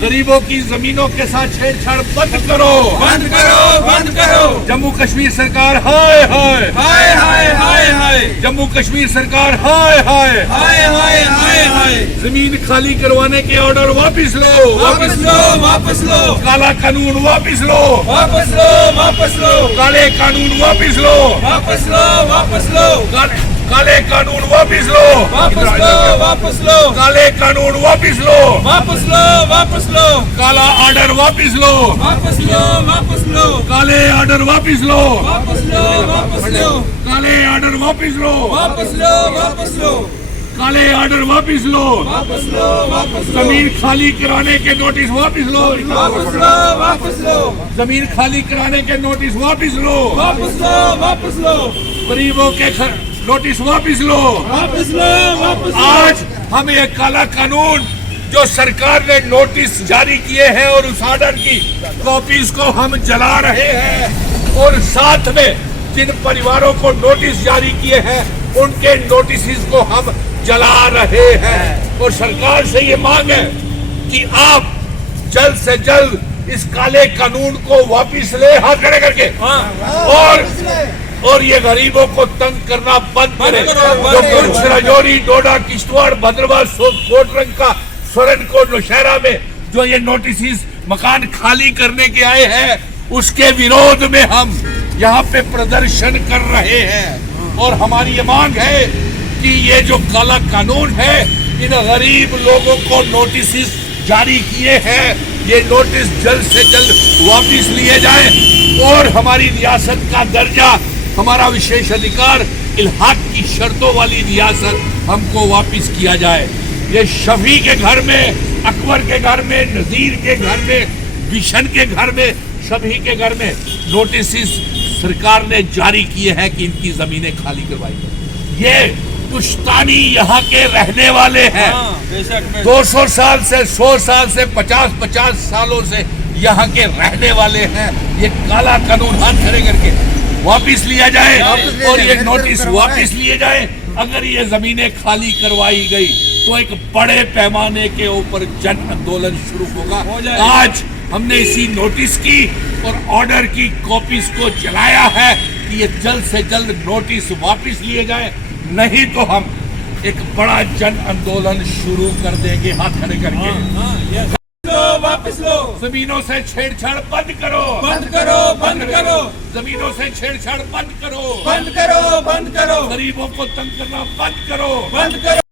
गरीबों की जमीनों के साथ छेड़छाड़ बंद करो, बंद करो, बंद करो। जम्मू कश्मीर सरकार हाय हाय हाय हाय हाय हाय, जम्मू कश्मीर सरकार हाय हाय हाय हाय हाय हाय। जमीन खाली करवाने के ऑर्डर वापस लो, वापस लो, वापस लो। काला कानून वापस लो, वापस लो, वापस लो। काले कानून वापस लो, वापस लो, वापस लो। काले कानून वापस लो, वापस लो, वापस लो। काले कानून वापस लो, वापस लो, वापस लो। काला ऑर्डर वापस लो, वापस लो, वापस लो। काले ऑर्डर वापस लो, वापस लो, वापस लो। काले ऑर्डर वापस लो, वापस लो, वापस लो। काले ऑर्डर वापस लो, वापस लो, वापस लो। जमीन खाली कराने के नोटिस वापस लो, वापस लो, वापस लो। जमीन खाली कराने के नोटिस वापस लो, वापस लो, वापस लो। गरीबों के नोटिस वापस लो। वापस लो, वापस लो। आज हम ये काला कानून जो सरकार ने नोटिस जारी किए हैं और उस ऑर्डर की कॉपीज को हम जला रहे हैं और साथ में जिन परिवारों को नोटिस जारी किए हैं उनके नोटिस को हम जला रहे हैं। और सरकार से ये मांग है कि आप जल्द से जल्द इस काले कानून को वापस ले, हाथ खड़े करके, और ये गरीबों को तंग करना बंद करें। जो पुंछ, राजौरी, डोडा, किश्तवाड़, भद्रवाह, कोटरंका, सोरनकोट, नौशहरा में जो ये नोटिस मकान खाली करने के आए हैं उसके विरोध में हम यहाँ पे प्रदर्शन कर रहे हैं। और हमारी ये मांग है कि ये जो काला कानून है, इन गरीब लोगों को नोटिस जारी किए हैं, ये नोटिस जल्द से जल्द वापस लिए जाए और हमारी रियासत का दर्जा, हमारा विशेष अधिकार, इल्हाक की शर्तों वाली रियासत हमको वापस किया जाए। ये शफी के घर में, अकबर के घर में, नजीर के घर में, बिशन के घर में, सभी के घर में नोटिस सरकार ने जारी किए हैं कि इनकी जमीनें खाली करवाई। ये पुश्तानी यहाँ के रहने वाले हैं, 200 साल से, 100 साल से, 50 सालों से यहाँ के रहने वाले हैं। ये काला कानून हाथ खड़े करके वापस लिया जाए और ये नोटिस वापस लिए जाए। अगर ये जमीनें खाली करवाई गई तो एक बड़े पैमाने के ऊपर जन आंदोलन शुरू होगा। आज हमने इसी नोटिस की और ऑर्डर की कॉपीज को जलाया है कि ये जल्द से जल्द नोटिस वापस लिए जाए, नहीं तो हम एक बड़ा जन आंदोलन शुरू कर देंगे, हाथ खड़े करके। वापस लो। जमीनों से छेड़छाड़ बंद करो, बंद करो, बंद करो। जमीनों से छेड़छाड़ बंद करो, बंद करो, बंद करो। गरीबों को तंग करना बंद करो, बंद करो।